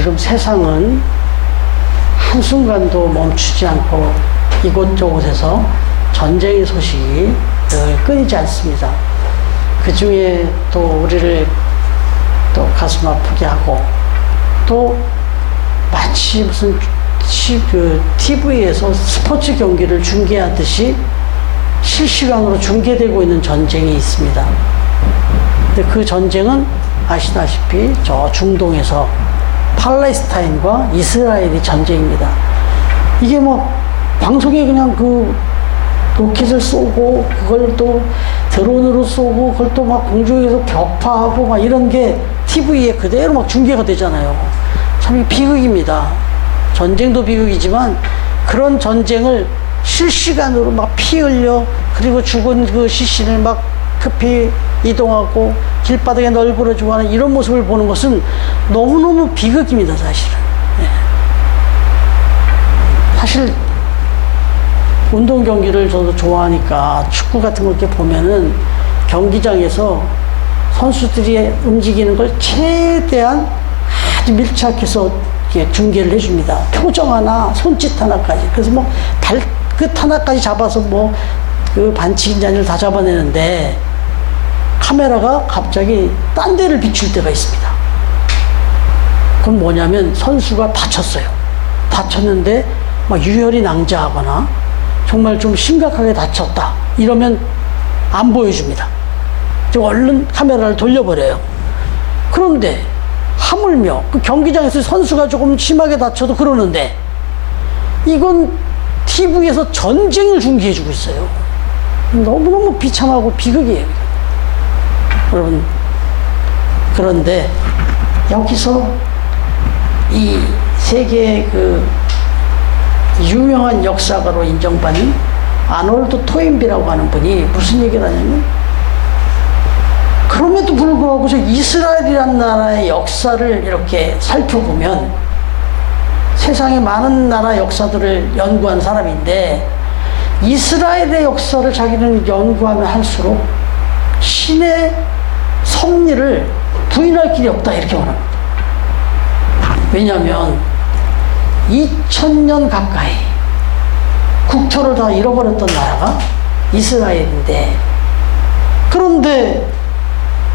지금 세상은 한순간도 멈추지 않고 이곳저곳에서 전쟁의 소식이 늘 끊이지 않습니다. 그 중에 또 우리를 또 가슴 아프게 하고 또 마치 무슨 TV에서 스포츠 경기를 중계하듯이 실시간으로 중계되고 있는 전쟁이 있습니다. 근데 그 전쟁은 아시다시피 저 중동에서 팔레스타인과 이스라엘의 전쟁입니다. 이게 뭐 방송에 그냥 그 로켓을 쏘고 그걸 또 드론으로 쏘고 그걸 또 막 공중에서 격파하고 막 이런 게 TV에 그대로 막 중계가 되잖아요. 참 비극입니다. 전쟁도 비극이지만 그런 전쟁을 실시간으로 막 피 흘려 그리고 죽은 그 시신을 막 급히 이동하고 길바닥에 널브러지고 하는 이런 모습을 보는 것은 너무너무 비극입니다, 사실은. 네. 사실 운동 경기를 저도 좋아하니까 축구 같은 거 이렇게 보면은 경기장에서 선수들이 움직이는 걸 최대한 아주 밀착해서 이렇게 중계를 해줍니다. 표정 하나, 손짓 하나까지. 그래서 뭐 발끝 하나까지 잡아서 뭐 그 반칙인지 아니를 다 잡아내는데 카메라가 갑자기 딴 데를 비출 때가 있습니다. 그건 뭐냐면 선수가 다쳤어요. 다쳤는데 막 유혈이 낭자하거나 정말 좀 심각하게 다쳤다. 이러면 안 보여줍니다. 얼른 카메라를 돌려버려요. 그런데 하물며 그 경기장에서 선수가 조금 심하게 다쳐도 그러는데 이건 TV에서 전쟁을 중계해주고 있어요. 너무너무 비참하고 비극이에요. 여러분, 그런데 여기서 이 세계의 그 유명한 역사가로 인정받는 아놀드 토인비라고 하는 분이 무슨 얘기를 하냐면 그럼에도 불구하고 저 이스라엘이라는 나라의 역사를 이렇게 살펴보면 세상의 많은 나라 역사들을 연구한 사람인데 이스라엘의 역사를 자기는 연구하면 할수록 신의 섭리를 부인할 길이 없다 이렇게 말합니다. 왜냐하면 2000년 가까이 국토를 다 잃어버렸던 나라가 이스라엘인데 그런데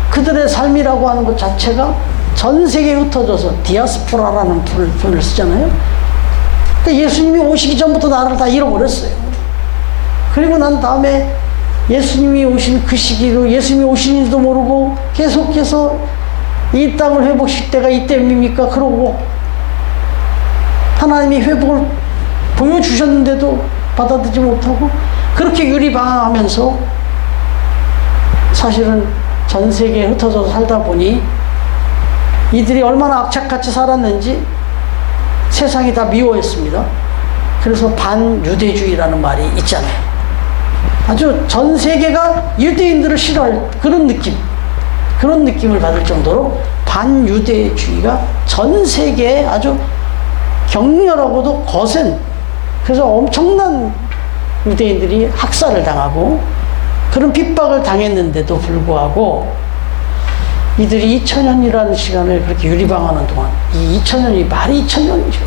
그들의 삶이라고 하는 것 자체가 전 세계에 흩어져서 디아스포라라는 표현을 쓰잖아요. 그러니까 예수님이 오시기 전부터 나라를 다 잃어버렸어요. 그리고 난 다음에 예수님이 오신 그 시기로 예수님이 오시는지도 모르고 계속해서 이 땅을 회복시킬 때가 이때입니까? 그러고 하나님이 회복을 보여주셨는데도 받아들이지 못하고 그렇게 유리방황하면서 사실은 전 세계에 흩어져서 살다 보니 이들이 얼마나 악착같이 살았는지 세상이 다 미워했습니다. 그래서 반유대주의라는 말이 있잖아요. 아주 전 세계가 유대인들을 싫어할 그런 느낌을 받을 정도로 반유대주의가 전 세계에 아주 격렬하고도 거센, 그래서 엄청난 유대인들이 학살을 당하고 그런 핍박을 당했는데도 불구하고 이들이 2000년이라는 시간을 그렇게 유리방하는 동안, 이 2000년이 말이 2000년이죠.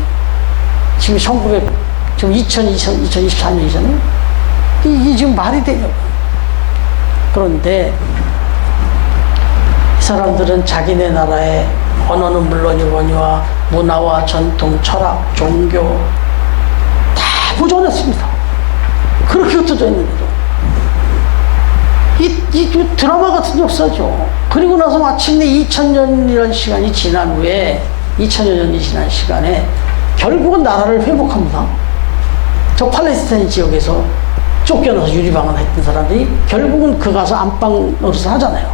지금 지금 2024년이잖아요. 이게 지금 말이 되냐고. 그런데 이 사람들은 자기네 나라의 언어는 물론이거니와 문화와 전통, 철학, 종교 다 보존했습니다. 그렇게 흩어져 있는데도 이 드라마 같은 역사죠. 그리고 나서 마침내 2000년이라는 시간이 지난 후에 2000년이 지난 시간에 결국은 나라를 회복합니다. 저 팔레스타인 지역에서 쫓겨나서 유리방황했던 사람들이 결국은 그 가서 안방 노릇을 하잖아요.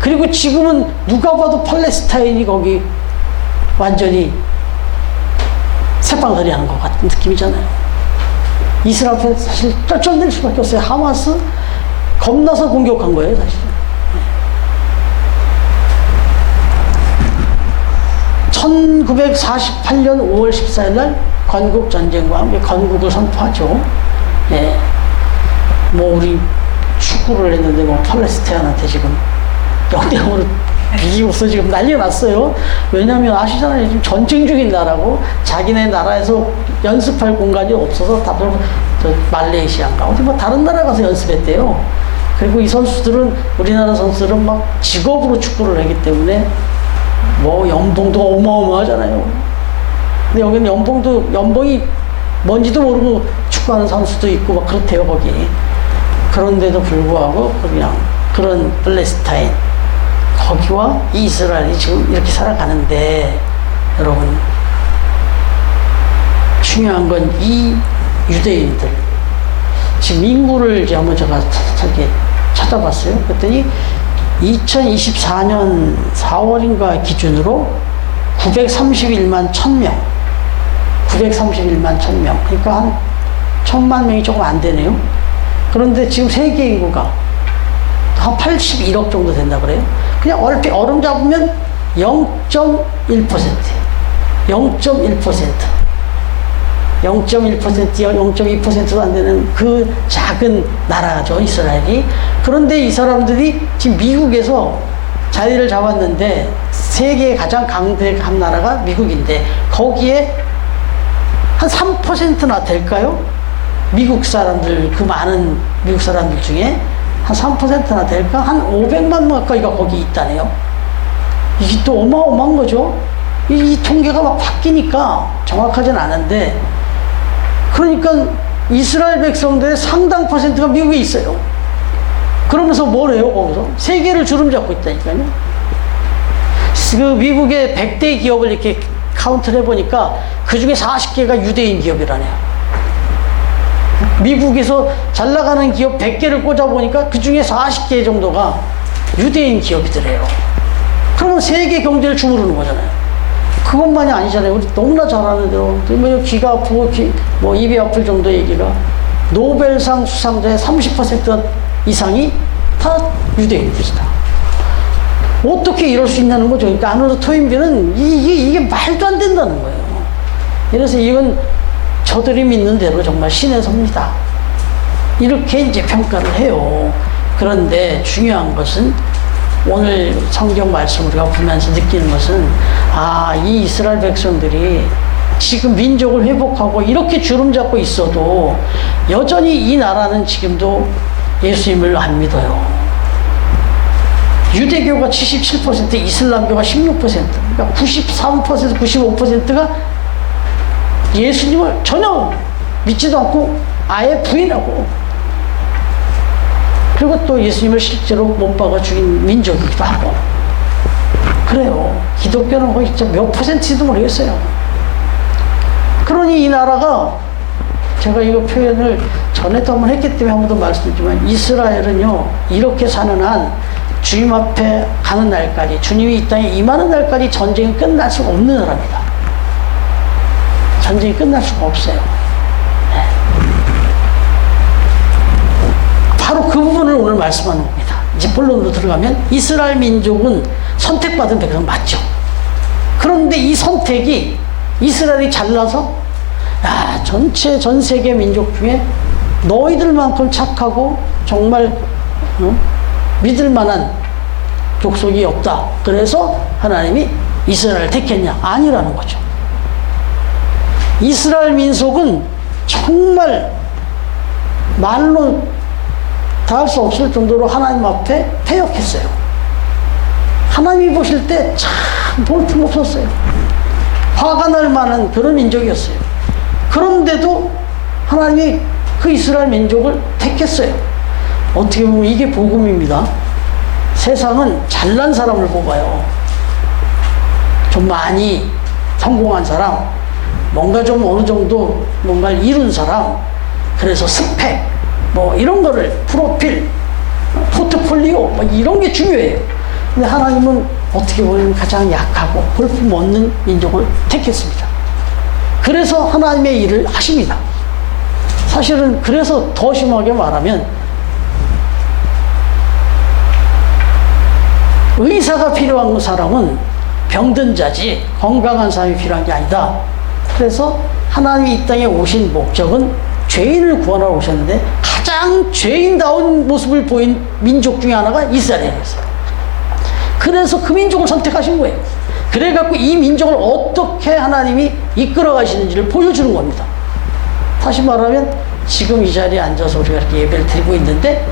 그리고 지금은 누가 봐도 팔레스타인이 거기 완전히 새빵살이 하는 것 같은 느낌이잖아요. 이스라엘 앞에 사실 쩔쩔댈 수밖에 없어요. 하마스 겁나서 공격한 거예요, 사실. 1948년 5월 14일 날 건국전쟁과 함께 건국을 선포하죠. 예. 뭐 우리 축구를 했는데 뭐 팔레스타인한테 지금 0대0으로 비기고서 지금 난리가 났어요. 왜냐하면 아시잖아요. 지금 전쟁 중인 나라고 자기네 나라에서 연습할 공간이 없어서 다들 말레이시아인가 어디 뭐 다른 나라 가서 연습했대요. 그리고 이 선수들은 우리나라 선수들은 막 직업으로 축구를 하기 때문에 뭐 연봉도 어마어마하잖아요. 근데 여기는 연봉이 뭔지도 모르고 축구하는 선수도 있고 막 그렇대요 거기. 그런데도 불구하고 그냥 그런 팔레스타인 거기와 이스라엘이 지금 이렇게 살아가는데 여러분 중요한 건 이 유대인들 지금 인구를 이제 한번 제가 저기 찾아봤어요. 그랬더니 2024년 4월인가 기준으로 931만 1000명 931만 1000명 그러니까 한 1000만 명이 조금 안 되네요. 그런데 지금 세계 인구가 한 81억 정도 된다 그래요. 그냥 얼핏 얼음 잡으면 0.1%예요. 0.1%. 0.2%도 안 되는 그 작은 나라죠, 이스라엘이. 그런데 이 사람들이 지금 미국에서 자리를 잡았는데 세계의 가장 강대한 나라가 미국인데 거기에 한 3%나 될까요? 미국 사람들, 그 많은 미국 사람들 중에 한 3%나 될까? 한 500만 명 가까이가 거기 있다네요. 이게 또 어마어마한 거죠. 이 통계가 막 바뀌니까 정확하진 않은데, 그러니까 이스라엘 백성들의 상당 퍼센트가 미국에 있어요. 그러면서 뭐래요, 거기서? 세계를 주름잡고 있다니까요. 그 미국의 100대 기업을 이렇게 카운트를 해보니까 그 중에 40개가 유대인 기업이라네요. 미국에서 잘 나가는 기업 100개를 꽂아보니까 그 중에 40개 정도가 유대인 기업이더래요. 그러면 세계 경제를 주무르는 거잖아요. 그것만이 아니잖아요. 우리 너무나 잘 아는 대로, 뭐 귀가 아프고 뭐 입이 아플 정도 얘기가, 노벨상 수상자의 30% 이상이 다 유대인들이다. 어떻게 이럴 수 있냐는 거죠. 그러니까 아노르 토인비는 이게 말도 안 된다는 거예요. 그래서 이건 저들이 믿는 대로 정말 신의 섭니다. 이렇게 이제 평가를 해요. 그런데 중요한 것은 오늘 성경 말씀 우리가 보면서 느끼는 것은, 이 이스라엘 백성들이 지금 민족을 회복하고 이렇게 주름잡고 있어도 여전히 이 나라는 지금도 예수님을 안 믿어요. 유대교가 77%, 이슬람교가 16%, 그러니까 93%, 95%가 예수님을 전혀 믿지도 않고 아예 부인하고, 그리고 또 예수님을 실제로 못 박아 죽인 민족이기도 하고 그래요. 기독교는 거의 진짜 몇 %인지도 모르겠어요. 그러니 이 나라가, 제가 이거 표현을 전에도 한번 했기 때문에 한 번 더 말씀드리지만, 이스라엘은요 이렇게 사는 한 주님 앞에 가는 날까지, 주님이 이 땅에 임하는 날까지 전쟁이 끝날 수가 없는 나라입니다. 전쟁이 끝날 수가 없어요. 네. 바로 그 부분을 오늘 말씀하는 겁니다. 이제 본론으로 들어가면, 이스라엘 민족은 선택받은 백성 맞죠. 그런데 이 선택이 이스라엘이 잘나서, 전체 전 세계 민족 중에 너희들만큼 착하고 정말 믿을 만한 족속이 없다. 그래서 하나님이 이스라엘을 택했냐? 아니라는 거죠. 이스라엘 민속은 정말 말로 다 할 수 없을 정도로 하나님 앞에 패역했어요. 하나님이 보실 때 참 볼품 없었어요. 화가 날 만한 그런 민족이었어요. 그런데도 하나님이 그 이스라엘 민족을 택했어요. 어떻게 보면 이게 복음입니다. 세상은 잘난 사람을 뽑아요. 좀 많이 성공한 사람, 뭔가 좀 어느 정도 뭔가를 이룬 사람, 그래서 스펙, 뭐 이런 거를, 프로필, 포트폴리오, 뭐 이런 게 중요해요. 근데 하나님은 어떻게 보면 가장 약하고 볼품 없는 민족을 택했습니다. 그래서 하나님의 일을 하십니다. 사실은 그래서 더 심하게 말하면, 의사가 필요한 사람은 병든 자지 건강한 사람이 필요한 게 아니다. 그래서 하나님이 이 땅에 오신 목적은 죄인을 구원하러 오셨는데, 가장 죄인다운 모습을 보인 민족 중에 하나가 이스라엘이었어요. 그래서 그 민족을 선택하신 거예요. 그래갖고 이 민족을 어떻게 하나님이 이끌어 가시는지를 보여주는 겁니다. 다시 말하면 지금 이 자리에 앉아서 우리가 이렇게 예배를 드리고 있는데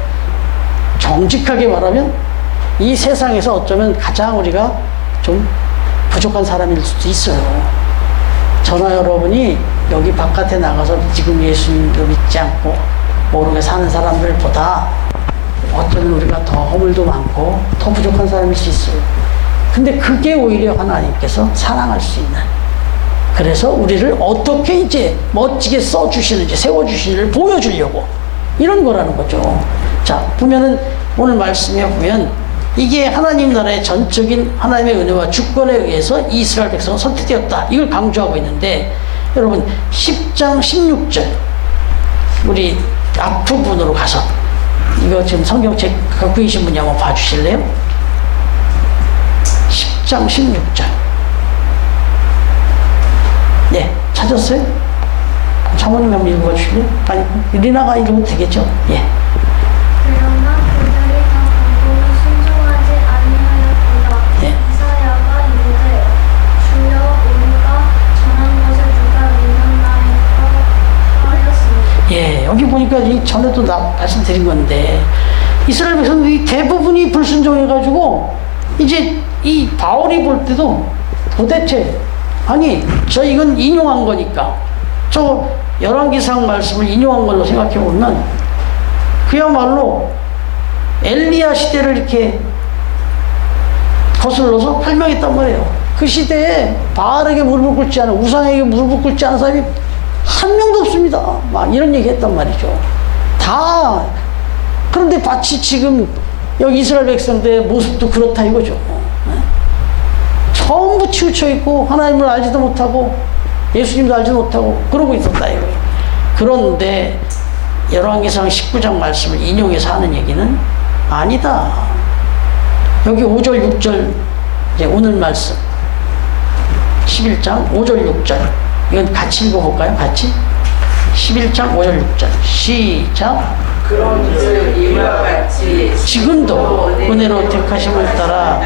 정직하게 말하면 이 세상에서 어쩌면 가장 우리가 좀 부족한 사람일 수도 있어요. 저나 여러분이 여기 바깥에 나가서 지금 예수님도 믿지 않고 모르게 사는 사람들보다 어쩌면 우리가 더 허물도 많고 더 부족한 사람일 수 있어요. 근데 그게 오히려 하나님께서 사랑할 수 있는, 그래서 우리를 어떻게 이제 멋지게 써주시는지, 세워주시는지를 보여주려고 이런 거라는 거죠. 자, 보면은 오늘 말씀에 보면 이게 하나님 나라의 전적인 하나님의 은혜와 주권에 의해서 이스라엘 백성은 선택되었다, 이걸 강조하고 있는데, 여러분 10장 16절 우리 앞부분으로 가서 이거 지금 성경책 갖고 계신 분이 한번 봐주실래요? 10장 16절. 네, 찾았어요? 장모님 한번 읽어주실래요? 아니, 리나가 읽으면 되겠죠? 예. 그러나 그들이 다 방법을 순종하지 아니하였도다. 예. 이사야가 이르되 주여 우리가 전한 것을 누가 믿었나이까 하였습니다. 예, 여기 보니까 이 전에도 말씀드린 건데, 이스라엘 백성들이 대부분이 불순종해가지고, 이제 이 바울이 볼 때도 도대체, 아니, 이건 인용한 거니까, 저 열왕기상 말씀을 인용한 걸로 생각해 보면, 그야말로 엘리야 시대를 이렇게 거슬러서 설명했단 말이에요. 그 시대에 바알에게 무릎을 꿇지 않은, 우상에게 무릎을 꿇지 않은 사람이 한 명도 없습니다. 막 이런 얘기 했단 말이죠. 다. 그런데 마치 지금 여기 이스라엘 백성들의 모습도 그렇다 이거죠. 전부 치우쳐 있고 하나님을 알지도 못하고 예수님도 알지도 못하고 그러고 있었다 이거예요. 그런데 열왕기상 19장 말씀을 인용해서 하는 얘기는 아니다. 여기 5절 6절 이제 오늘 말씀 11장 5절 6절 이건 같이 읽어볼까요? 같이 11장 5절 6절 시작. 그런즉 이와 같이 지금도 은혜로 택하심을 따라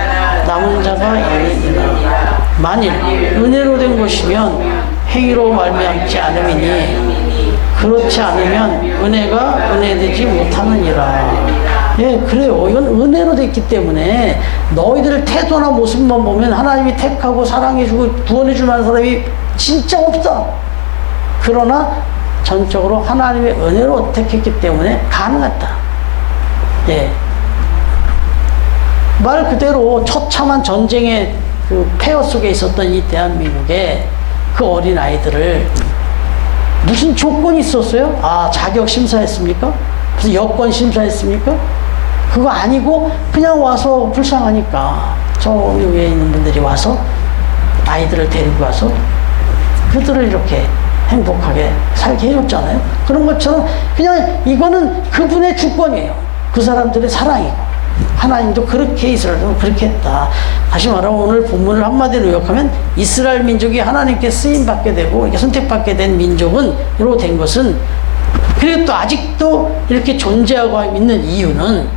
남은 자가 있느니라. 만일 은혜로 된 것이면 행위로 말미암지 않음이니 그렇지 않으면 은혜가 은혜되지 못하느니라. 예, 그래요. 이건 은혜로 됐기 때문에 너희들 태도나 모습만 보면 하나님이 택하고 사랑해주고 구원해줄 만한 사람이 진짜 없다. 그러나 전적으로 하나님의 은혜로 택했기 때문에 가능하다. 예. 말 그대로 처참한 전쟁의 그 폐허 속에 있었던 이 대한민국의 그 어린 아이들을 무슨 조건이 있었어요? 아, 자격 심사했습니까? 무슨 여권 심사했습니까? 그거 아니고 그냥 와서 불쌍하니까 저 위에 있는 분들이 와서 아이들을 데리고 와서 그들을 이렇게 행복하게 살게 해줬잖아요. 그런 것처럼 그냥 이거는 그분의 주권이에요. 그 사람들의 사랑이고 하나님도 그렇게 이스라엘도 그렇게 했다. 다시 말하면 오늘 본문을 한마디로 요약하면 이스라엘 민족이 하나님께 쓰임받게 되고 이렇게 선택받게 된 민족은 이렇게 된 것은, 그리고 또 아직도 이렇게 존재하고 있는 이유는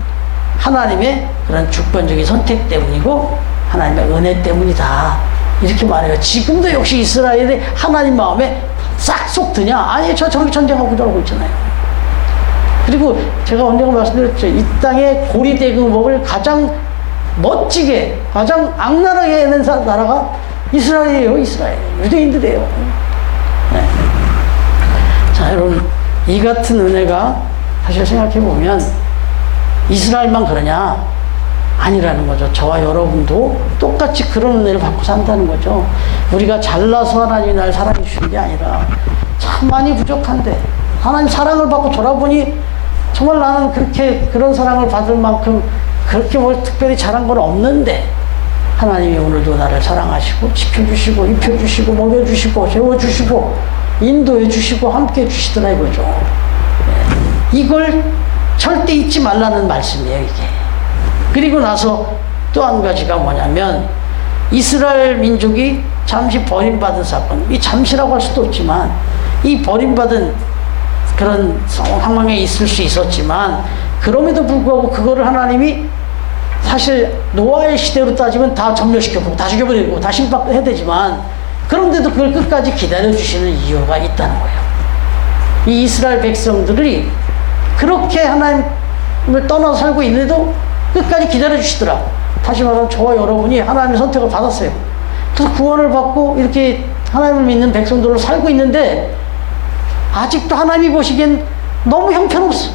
하나님의 그런 주권적인 선택 때문이고 하나님의 은혜 때문이다. 이렇게 말해요. 지금도 역시 이스라엘이 하나님 마음에 싹쏙 드냐? 아니, 저렇게 전쟁하고 저러고 있잖아요. 그리고 제가 언젠가 말씀드렸죠. 이 땅의 고리대금목을 가장 멋지게, 가장 악랄하게 해낸 나라가 이스라엘이에요. 이스라엘. 유대인들이에요. 네. 자, 여러분, 이 같은 은혜가 사실 생각해보면 이스라엘만 그러냐? 아니라는 거죠. 저와 여러분도 똑같이 그런 은혜를 받고 산다는 거죠. 우리가 잘나서 하나님이 날 사랑해 주신 게 아니라 참 많이 부족한데 하나님 사랑을 받고 돌아보니 정말 나는 그렇게 그런 사랑을 받을 만큼 그렇게 뭘 특별히 잘한 건 없는데 하나님이 오늘도 나를 사랑하시고 지켜주시고 입혀주시고 먹여주시고 재워주시고 인도해주시고 함께해 주시더라 이거죠. 이걸 절대 잊지 말라는 말씀이에요, 이게. 그리고 나서 또 한 가지가 뭐냐면 이스라엘 민족이 잠시 버림받은 사건, 이 잠시라고 할 수도 없지만 이 버림받은 그런 상황에 있을 수 있었지만 그럼에도 불구하고 그거를 하나님이 사실 노아의 시대로 따지면 다 전멸시켜버리고 다 죽여버리고 다 심판해야 되지만 그런데도 그걸 끝까지 기다려주시는 이유가 있다는 거예요. 이 이스라엘 백성들이 그렇게 하나님을 떠나서 살고 있는데도 끝까지 기다려주시더라. 다시 말하면 저와 여러분이 하나님의 선택을 받았어요. 그래서 구원을 받고 이렇게 하나님을 믿는 백성들로 살고 있는데 아직도 하나님이 보시기엔 너무 형편없어.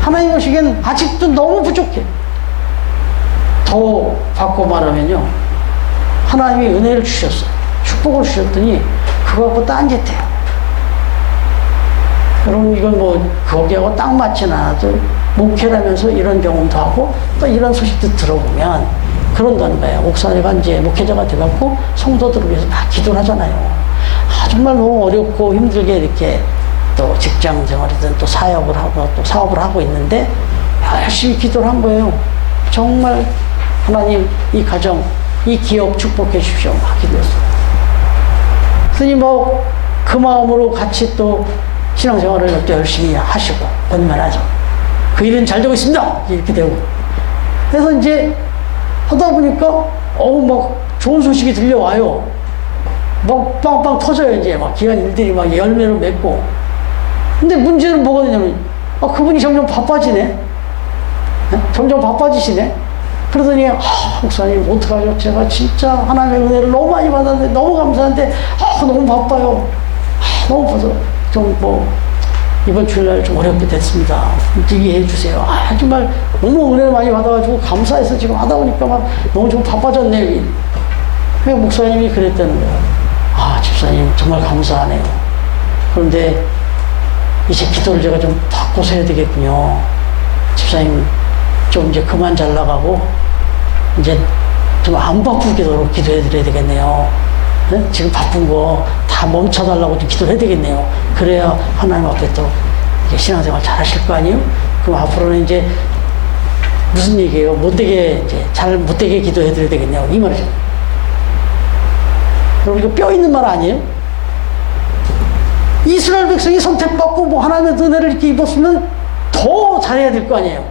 하나님 보시기엔 아직도 너무 부족해. 더 바꿔 말하면요, 하나님이 은혜를 주셨어요. 축복을 주셨더니 그거 갖고 딴짓해요. 여러분, 이건 뭐 거기하고 딱 맞진 않아도 목회라면서 이런 경험도 하고 또 이런 소식도 들어보면 그런다는 거예요. 옥사내가 이제 목회자가 돼갖고 성도들을 위해서 막 기도를 하잖아요. 정말 너무 어렵고 힘들게 이렇게 또 직장 생활이든 또 사역을 하고 또 사업을 하고 있는데 열심히 기도를 한 거예요. 정말 하나님 이 가정, 이 기업 축복해 주십시오. 막 기도했어요. 그러니 뭐 그 마음으로 같이 또 신앙생활을 또 열심히 하시고 권면하죠. 그 일은 잘 되고 있습니다. 이렇게 되고. 그래서 이제 하다 보니까 막 좋은 소식이 들려와요. 막 빵빵 터져요. 이제 막 귀한 일들이 막 열매를 맺고. 근데 문제는 뭐가 되냐면 그분이 점점 바빠지네. 네? 점점 바빠지시네. 그러더니 목사님 어떡하죠? 제가 진짜 하나님의 은혜를 너무 많이 받았는데 너무 감사한데 너무 바빠요. 너무 바빠서 좀 뭐 이번 주일날 좀 어렵게 됐습니다. 이해해 주세요. 정말 너무 은혜를 많이 받아가지고 감사해서 지금 하다 보니까 막 너무 좀 바빠졌네요. 그래서 목사님이 그랬다는 거예요. 집사님 정말 감사하네요. 그런데 이제 기도를 제가 좀 바꿔서 해야 되겠군요. 집사님 좀 이제 그만 잘 나가고 이제 좀 안 바쁘도록 기도해 드려야 되겠네요. 네? 지금 바쁜 거 다 멈춰달라고 좀 기도를 해야 되겠네요. 그래야 하나님 앞에 또 신앙생활 잘 하실 거 아니에요? 그럼 앞으로는 이제 무슨 얘기예요? 못되게 이제 잘 못되게 기도해 드려야 되겠네요. 이 말이죠. 여러분 이거 뼈 있는 말 아니에요? 이스라엘 백성이 선택받고 뭐 하나님의 은혜를 이렇게 입었으면 더 잘해야 될 거 아니에요.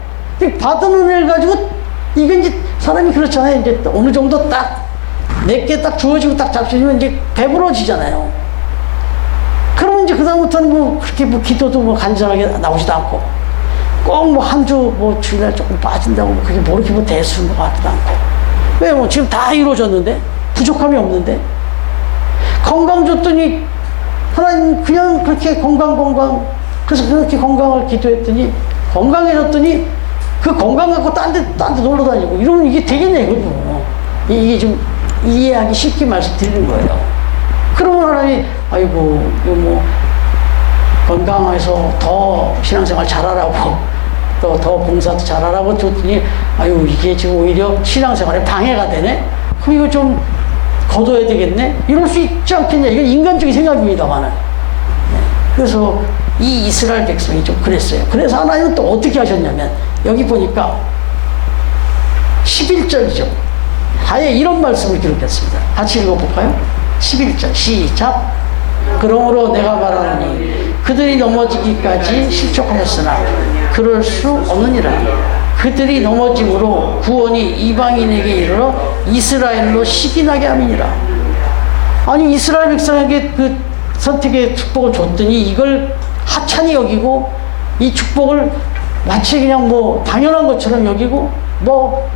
받은 은혜를 가지고 이게 이제 사람이 그렇잖아요. 이제 어느 정도 딱 내게 딱 주어지고 딱 잡히면 이제 배부러지잖아요. 그러면 이제 그다음부터는 뭐 그렇게 뭐 기도도 뭐 간절하게 나오지도 않고 꼭 뭐 한 주 뭐 주일날 조금 빠진다고 뭐 그게 뭐 이렇게 뭐 대수인 것 같지도 않고. 왜 뭐 지금 다 이루어졌는데 부족함이 없는데 건강 줬더니 하나님 그냥 그렇게 건강 그래서 그렇게 건강을 기도했더니 건강해졌더니 그 건강 갖고 딴 데 놀러 다니고 이러면 이게 되겠냐 이거죠. 이게 좀 이해하기 쉽게 말씀드리는 거예요. 그러면 하나님이 아이고 이거 뭐 건강해서 더 신앙생활 잘하라고 또 더 봉사도 잘하라고 줬더니 이게 지금 오히려 신앙생활에 방해가 되네. 그럼 이거 좀 거둬야 되겠네? 이럴 수 있지 않겠냐? 이건 인간적인 생각입니다만은. 그래서 이 이스라엘 백성이 좀 그랬어요. 그래서 하나님은 또 어떻게 하셨냐면, 여기 보니까 11절이죠. 아예 이런 말씀을 기록했습니다. 같이 읽어볼까요? 11절, 시작. 그러므로 내가 말하노니 그들이 넘어지기까지 실족하였으나 그럴 수 없느니라. 그들이 넘어짐으로 구원이 이방인에게 이르러 이스라엘로 시기나게 함이니라. 아니 이스라엘 백성에게 그 선택의 축복을 줬더니 이걸 하찮이 여기고 이 축복을 마치 그냥 뭐 당연한 것처럼 여기고 뭐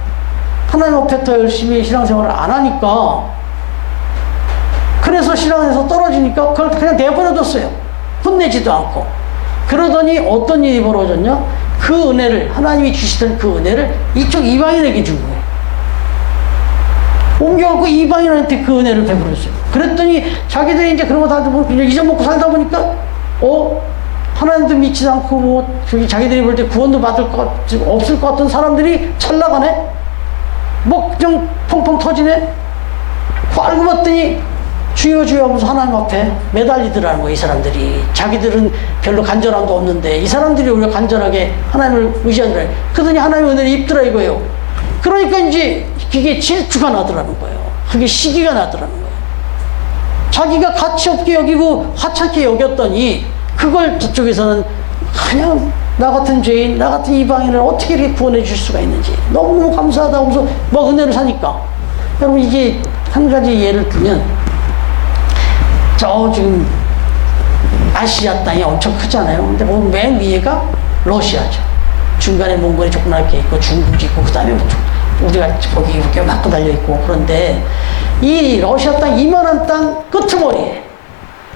하나님 앞에 더 열심히 신앙생활을 안 하니까 그래서 신앙에서 떨어지니까 그걸 그냥 내버려뒀어요. 혼내지도 않고. 그러더니 어떤 일이 벌어졌냐? 그 은혜를 하나님이 주시던 그 은혜를 이쪽 이방인에게 준 거예요. 옮겨갖고 이방인한테 그 은혜를 베풀었어요. 그랬더니 자기들이 이제 그런 거 다 그냥 잊어먹고 살다 보니까 하나님도 믿지 않고 뭐 저기 자기들이 볼 때 구원도 받을 것 없을 것 같은 사람들이 잘 나가네. 뭐 그냥 펑펑 터지네. 알고 봤더니 주여 주여 하면서 하나님 앞에 매달리더라는 거예요. 이 사람들이 자기들은 별로 간절함도 없는데 이 사람들이 오히려 간절하게 하나님을 의지하더라. 그러더니 하나님의 은혜를 입더라 이거예요. 그러니까 이제 그게 질투가 나더라는 거예요. 그게 시기가 나더라는 거예요. 자기가 가치 없게 여기고 하찮게 여겼더니 그걸 저쪽에서는 그냥 나 같은 죄인, 나 같은 이방인을 어떻게 이렇게 구원해 주실 수가 있는지 너무 감사하다고 하면서 뭐 은혜를 사니까. 여러분 이게 한 가지 예를 들면 저 지금 아시아 땅이 엄청 크잖아요. 근데 보면 맨 위에가 러시아죠. 중간에 몽골이 조그맣게 있고 중국이 있고 그 다음에 우리가 거기 이렇게 막 달려 있고. 그런데 이 러시아 땅 이만한 땅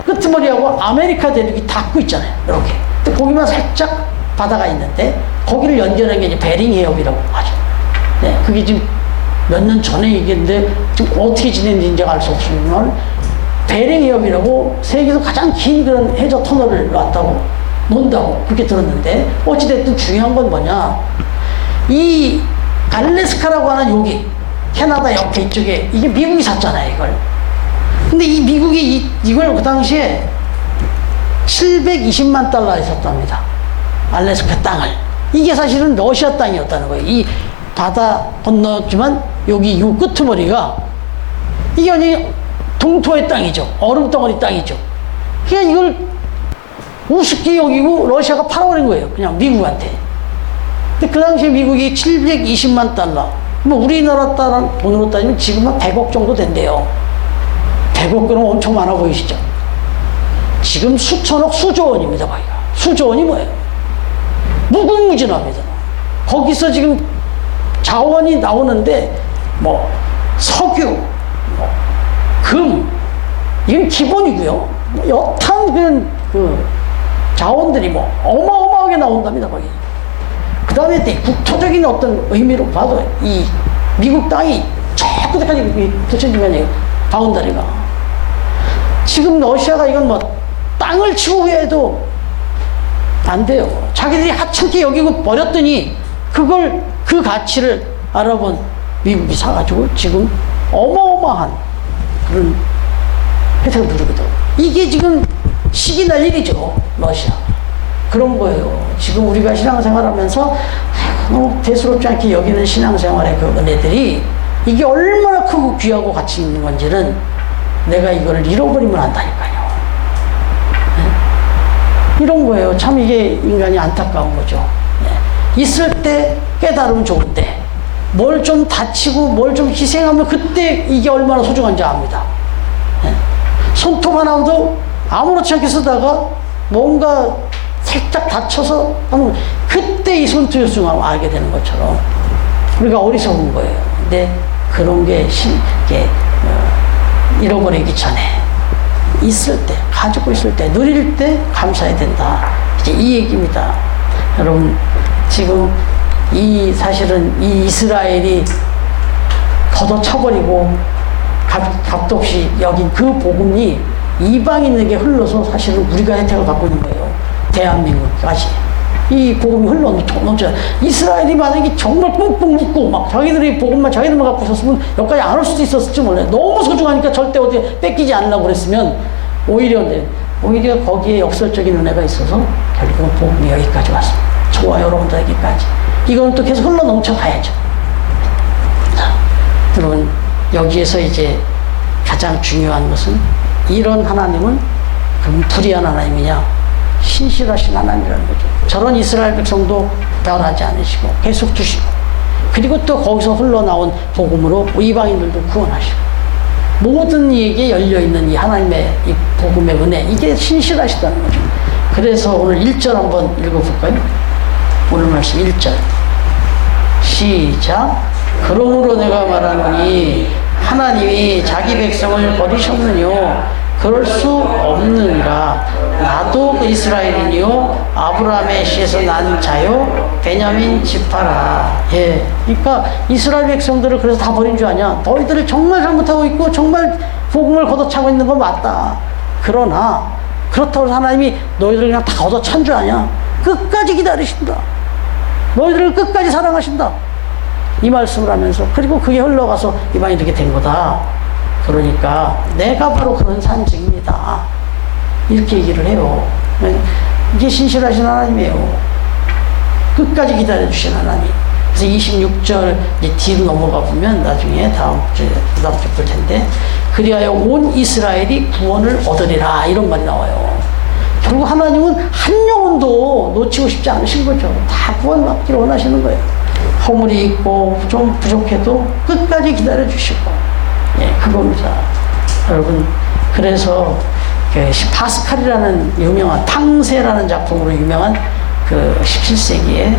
끄트머리하고 아메리카 대륙이 닿고 있잖아요. 이렇게. 근데 거기만 살짝 바다가 있는데 거기를 연결한 게 이제 베링 해협이라고 하죠. 네, 그게 지금 몇 년 전에 얘기했는데 지금 어떻게 지냈는지 알 수 없지만 베링 해협이라고 세계에서 가장 긴 그런 해저 터널을 논다고 그렇게 들었는데 어찌됐든 중요한 건 뭐냐, 이 알래스카라고 하는 여기 캐나다 옆에 이쪽에 이게 미국이 샀잖아요 이걸. 근데 이 미국이 이걸 그 당시에 720만 달러에 샀답니다. 알래스카 땅을. 이게 사실은 러시아 땅이었다는 거예요. 이 바다 건넜지만 여기 요 끄트머리가 이게 완전히 동토의 땅이죠. 얼음덩어리 땅이죠. 그냥 이걸 우습게 여기고 러시아가 팔아버린 거예요. 그냥 미국한테. 근데 그 당시에 미국이 720만 달러. 뭐 우리나라 돈으로 따지면 지금은 100억 정도 된대요. 100억 그러면 엄청 많아 보이시죠? 지금 수천억, 수조 원입니다, 거기가. 수조 원이 뭐예요? 무궁무진합니다. 거기서 지금 자원이 나오는데, 뭐, 석유, 뭐, 금, 이건 기본이고요. 여탄 그 자원들이 뭐, 어마어마하게 나온답니다, 거기. 그 다음에 국토적인 어떤 의미로 봐도 이 미국 땅이 저 끝에까지 붙여지면 바운다리가. 지금 러시아가 이건 뭐 땅을 치고 해도 안 돼요. 자기들이 하찮게 여기고 버렸더니 그걸 그 가치를 알아본 미국이 사가지고 지금 어마어마한 그런 혜택을 누리거든. 이게 지금 시기 날 일이죠, 러시아. 그런 거예요. 지금 우리가 신앙생활하면서 너무 대수롭지 않게 여기는 신앙생활의 그 은혜들이 이게 얼마나 크고 귀하고 가치 있는 건지는 내가 이거를 잃어버리면 안다니까요. 네? 이런 거예요. 참 이게 인간이 안타까운 거죠. 네. 있을 때 깨달으면 좋은데 뭘 좀 다치고 뭘 좀 희생하면 그때 이게 얼마나 소중한지 압니다. 네? 손톱 하나도 아무렇지 않게 쓰다가 뭔가 살짝 다쳐서 하면 그때 이 손톱의 소중함을 알게 되는 것처럼 우리가 어리석은 거예요. 근데 그런 게 잃어버리기 전에 있을 때, 가지고 있을 때, 누릴 때 감사해야 된다. 이제 이 얘기입니다. 여러분, 지금 사실은 이 이스라엘이 걷어쳐버리고 값도 없이 여긴 그 복음이 이방인에게 흘러서 사실은 우리가 혜택을 받고 있는 거예요. 대한민국까지. 이 복음이 흘러넘쳐요. 이스라엘이 만약에 정말 뿡뿡 묶고 막 자기들이 복음만 자기들만 갖고 있었으면 여기까지 안 올 수도 있었을지 몰라요. 너무 소중하니까 절대 어디 뺏기지 않으려고 그랬으면 오히려 거기에 역설적인 은혜가 있어서 결국은 복음이 여기까지 왔습니다. 저와 여러분들에게까지. 이거는 또 계속 흘러넘쳐 가야죠. 자, 여러분, 여기에서 이제 가장 중요한 것은 이런 하나님은 그럼 불의한 하나님이냐? 신실하신 하나님이라는 거죠. 저런 이스라엘 백성도 변하지 않으시고 계속 주시고, 그리고 또 거기서 흘러나온 복음으로 이방인들도 구원하시고, 모든 이에게 열려있는 이 하나님의 이 복음의 은혜, 이게 신실하시다는 거죠. 그래서 오늘 1절 한번 읽어볼까요? 오늘 말씀 1절 시작. 그러므로 내가 말하노니 하나님이 자기 백성을 버리셨느뇨? 그럴 수 없느니라. 나도 그 이스라엘이니요 아브라함의 씨에서 난 자요 베냐민 지파라. 예, 그러니까 이스라엘 백성들을 그래서 다 버린 줄 아냐? 너희들을 정말 잘못하고 있고 정말 복음을 걷어차고 있는 건 맞다. 그러나 그렇다고 해서 하나님이 너희들을 그냥 다 걷어찬 줄 아냐? 끝까지 기다리신다. 너희들을 끝까지 사랑하신다. 이 말씀을 하면서, 그리고 그게 흘러가서 이방이 이렇게 된 거다. 그러니까 내가 바로 그런 산증입니다. 이렇게 얘기를 해요. 이게 신실하신 하나님이에요. 끝까지 기다려주신 하나님. 그래서 26절 뒤로 넘어가 보면 나중에 다음 주에 볼 텐데, 그리하여 온 이스라엘이 구원을 얻으리라, 이런 말이 나와요. 그리고 하나님은 한 영혼도 놓치고 싶지 않으신 거죠. 다 구원받기를 원하시는 거예요. 허물이 있고 좀 부족해도 끝까지 기다려 주시고, 예, 그겁니다. 여러분, 그래서 그 파스칼이라는 유명한 탕세라는 작품으로 유명한 그 17세기에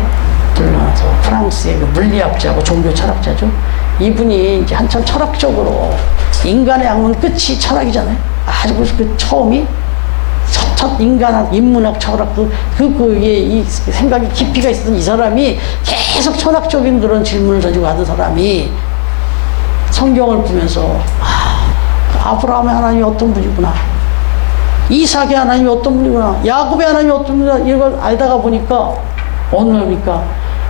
불러서 프랑스의 그 물리학자고 종교 철학자죠. 이분이 이제 한참 철학적으로 인간의 학문 끝이 철학이잖아요. 아주 그 처음이 첫 인간학, 인문학, 철학, 이 생각이 깊이가 있었던 이 사람이 계속 철학적인 그런 질문을 가지고 하던 사람이 성경을 보면서, 아브라함의 하나님이 어떤 분이구나. 이삭의 하나님이 어떤 분이구나. 야곱의 하나님이 어떤 분이구나. 이걸 알다가 보니까, 어느 날이니까,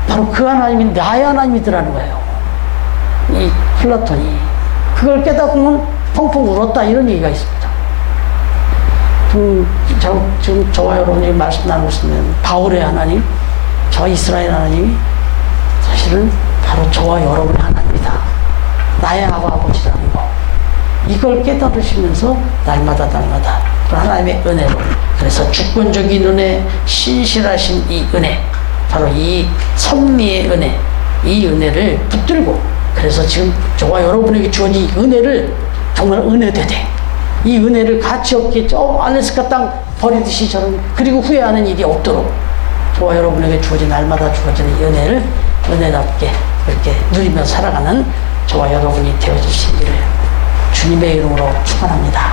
바로 그 하나님이 나의 하나님이더라는 거예요. 이 플라톤이. 그걸 깨닫고는 펑펑 울었다. 이런 얘기가 있습니다. 지금 저와 여러분이 말씀 나누고 있으면 바울의 하나님, 저 이스라엘 하나님이 사실은 바로 저와 여러분의 하나님이다. 나의 아버지라는 거. 이걸 깨달으시면서 날마다 그 하나님의 은혜로, 그래서 주권적인 은혜, 신실하신 이 은혜, 바로 이 섭리의 은혜, 이 은혜를 붙들고, 그래서 지금 저와 여러분에게 주어진 이 은혜를 정말 은혜되되, 이 은혜를 가치 없게 저 알래스카 땅 버리듯이 저런, 그리고 후회하는 일이 없도록 저와 여러분에게 주어진, 날마다 주어지는 이 은혜를 은혜답게 그렇게 누리며 살아가는 저와 여러분이 되어주시기를 주님의 이름으로 축원합니다.